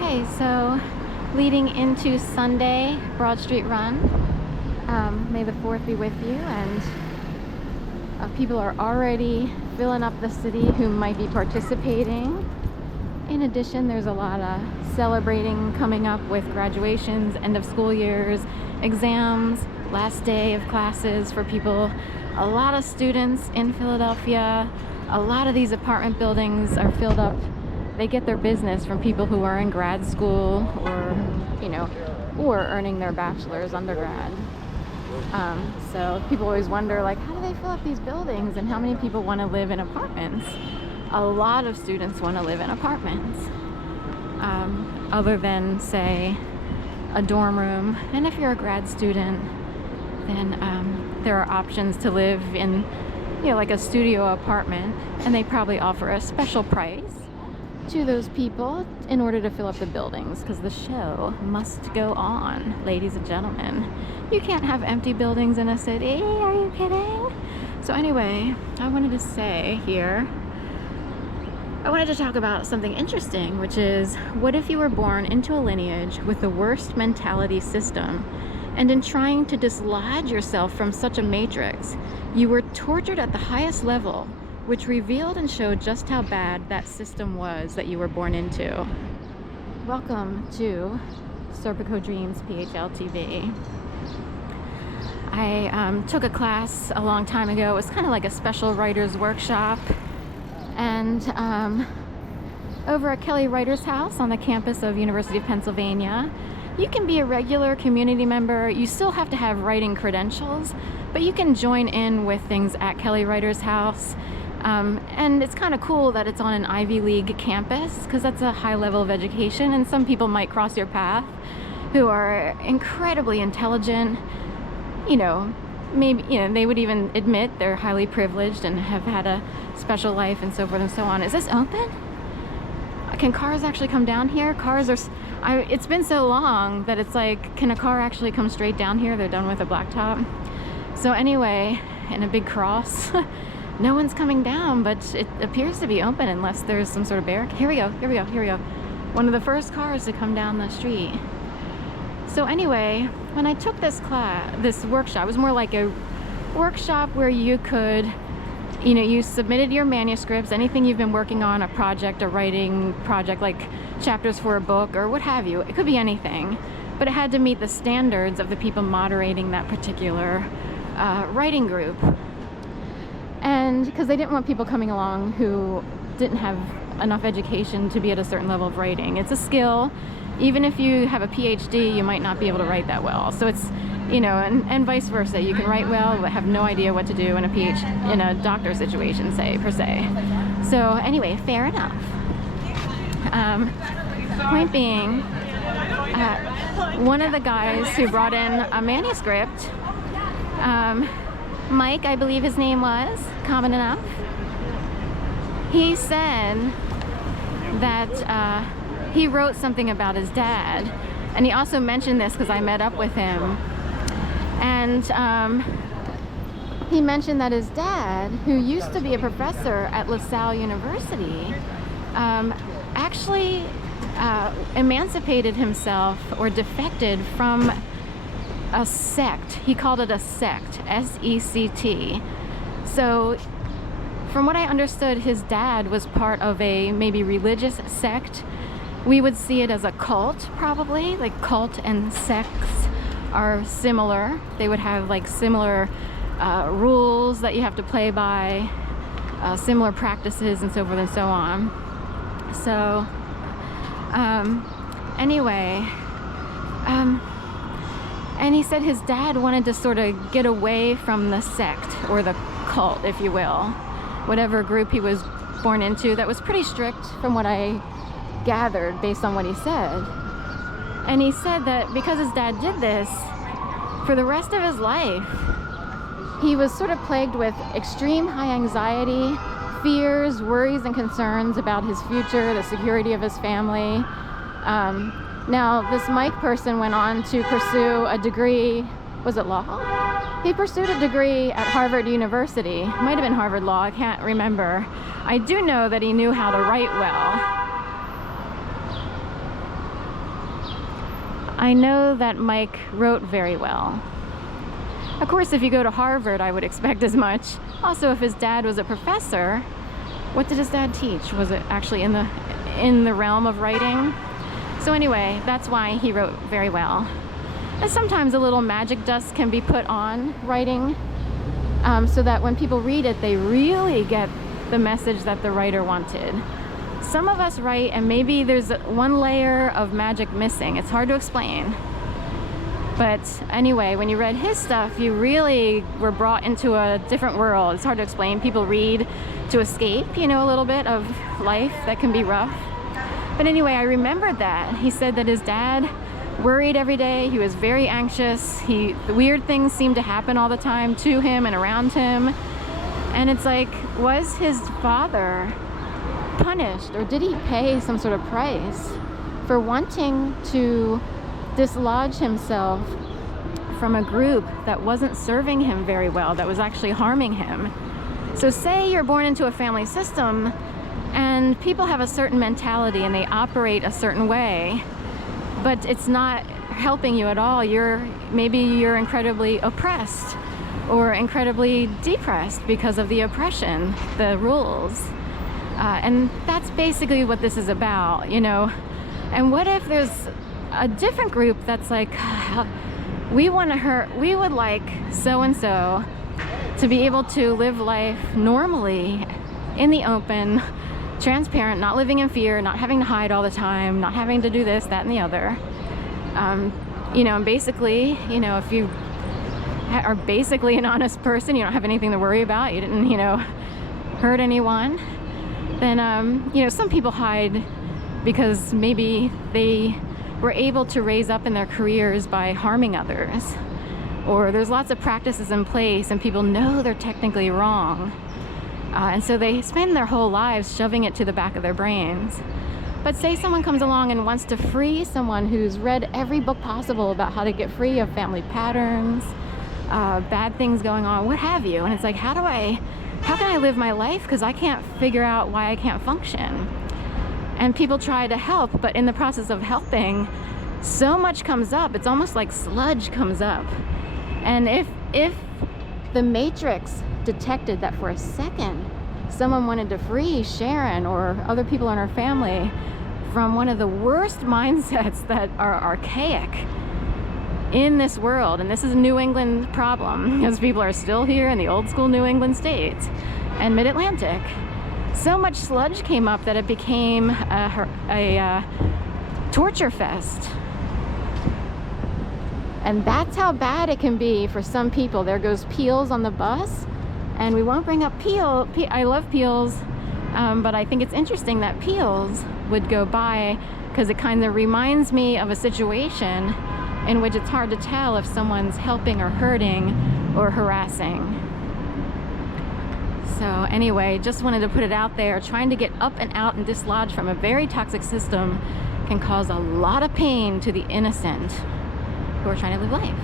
Okay, so leading into Sunday, Broad Street Run. May the 4th be with you, and people are already filling up the city who might be participating. In addition, there's a lot of celebrating coming up with graduations, end of school years, exams, last day of classes for people. A lot of students in Philadelphia. A lot of these apartment buildings are filled up. They get their business from people who are in grad school or earning their bachelor's undergrad. So people always wonder, like, how do they fill up these buildings and how many people want to live in apartments? A lot of students want to live in apartments, other than, say, a dorm room. And if you're a grad student, then there are options to live in, like a studio apartment, and they probably offer a special price to those people in order to fill up the buildings, because the show must go on, ladies and gentlemen. You can't have empty buildings in a city. Are you kidding? So anyway, I wanted to say here, I wanted to talk about something interesting, which is, what if you were born into a lineage with the worst mentality system, and in trying to dislodge yourself from such a matrix, you were tortured at the highest level, which revealed and showed just how bad that system was that you were born into. Welcome to Serpico Dreams PHL TV. I took a class a long time ago. It was kind of like a special writer's workshop. And over at Kelly Writer's House on the campus of University of Pennsylvania, you can be a regular community member. You still have to have writing credentials, but you can join in with things at Kelly Writer's House. And it's kind of cool that it's on an Ivy League campus, because that's a high level of education, and some people might cross your path who are incredibly intelligent. Maybe they would even admit they're highly privileged and have had a special life and so forth and so on. Is this open? Can cars actually come down here? Cars are... it's been so long that it's like, can a car actually come straight down here? They're done with a blacktop. So anyway, in a big cross, no one's coming down, but it appears to be open unless there's some sort of barricade. Here we go. One of the first cars to come down the street. So anyway, when I took this workshop, it was more like a workshop where you could, you submitted your manuscripts, anything you've been working on, a project, a writing project, like chapters for a book or what have you. It could be anything, but it had to meet the standards of the people moderating that particular writing group. And because they didn't want people coming along who didn't have enough education to be at a certain level of writing. It's a skill. Even if you have a PhD, you might not be able to write that well. So it's, and vice versa. You can write well, but have no idea what to do in a doctor situation, per se. So anyway, fair enough. Point being, one of the guys who brought in a manuscript, Mike, I believe his name was, common enough, he said that he wrote something about his dad, and he also mentioned this because I met up with him, and he mentioned that his dad, who used to be a professor at LaSalle University, actually emancipated himself or defected from a sect. He called it a sect, S-E-C-T. So from what I understood, his dad was part of a maybe religious sect. We would see it as a cult, probably. Like, cult and sects are similar. They would have like similar rules that you have to play by, similar practices and so forth and so on. So anyway, and he said his dad wanted to sort of get away from the sect, or the cult, if you will, whatever group he was born into. That was pretty strict from what I gathered based on what he said. And he said that because his dad did this, for the rest of his life, he was sort of plagued with extreme high anxiety, fears, worries, and concerns about his future, the security of his family. Now, this Mike person went on to pursue a degree, was it law? He pursued a degree at Harvard University. It might have been Harvard Law, I can't remember. I do know that he knew how to write well. I know that Mike wrote very well. Of course, if you go to Harvard, I would expect as much. Also, if his dad was a professor, what did his dad teach? Was it actually in the realm of writing? So anyway, that's why he wrote very well. And sometimes a little magic dust can be put on writing, so that when people read it, they really get the message that the writer wanted. Some of us write and maybe there's one layer of magic missing. It's hard to explain. But anyway, when you read his stuff, you really were brought into a different world. It's hard to explain. People read to escape, you know, a little bit of life that can be rough. But anyway, I remembered that. He said that his dad worried every day. He was very anxious. Weird things seemed to happen all the time to him and around him. And it's like, was his father punished, or did he pay some sort of price for wanting to dislodge himself from a group that wasn't serving him very well, that was actually harming him? So say you're born into a family system and people have a certain mentality and they operate a certain way, but it's not helping you at all. Maybe you're incredibly oppressed or incredibly depressed because of the oppression, the rules. And that's basically what this is about, you know. And what if there's a different group that's like, we would like so-and-so to be able to live life normally, in the open, transparent, not living in fear, not having to hide all the time, not having to do this, that, and the other. You know, and basically, you know, if you are basically an honest person, you don't have anything to worry about, you didn't, you know, hurt anyone, then, you know, some people hide because maybe they were able to raise up in their careers by harming others, or there's lots of practices in place and people know they're technically wrong, and so they spend their whole lives shoving it to the back of their brains. But say someone comes along and wants to free someone who's read every book possible about how to get free of family patterns, bad things going on, what have you, and it's like, how can I live my life, because I can't figure out why I can't function. And people try to help, but in the process of helping, so much comes up. It's almost like sludge comes up. And if the Matrix detected that for a second someone wanted to free Sharon or other people in her family from one of the worst mindsets that are archaic in this world, and this is a New England problem because people are still here in the old school New England states and mid-Atlantic, so much sludge came up that it became a torture fest. And that's how bad it can be for some people. There goes Peels on the bus, and we won't bring up Peel. I love Peels, but I think it's interesting that Peels would go by because it kind of reminds me of a situation in which it's hard to tell if someone's helping or hurting or harassing. So anyway, just wanted to put it out there. Trying to get up and out and dislodge from a very toxic system can cause a lot of pain to the innocent who are trying to live life.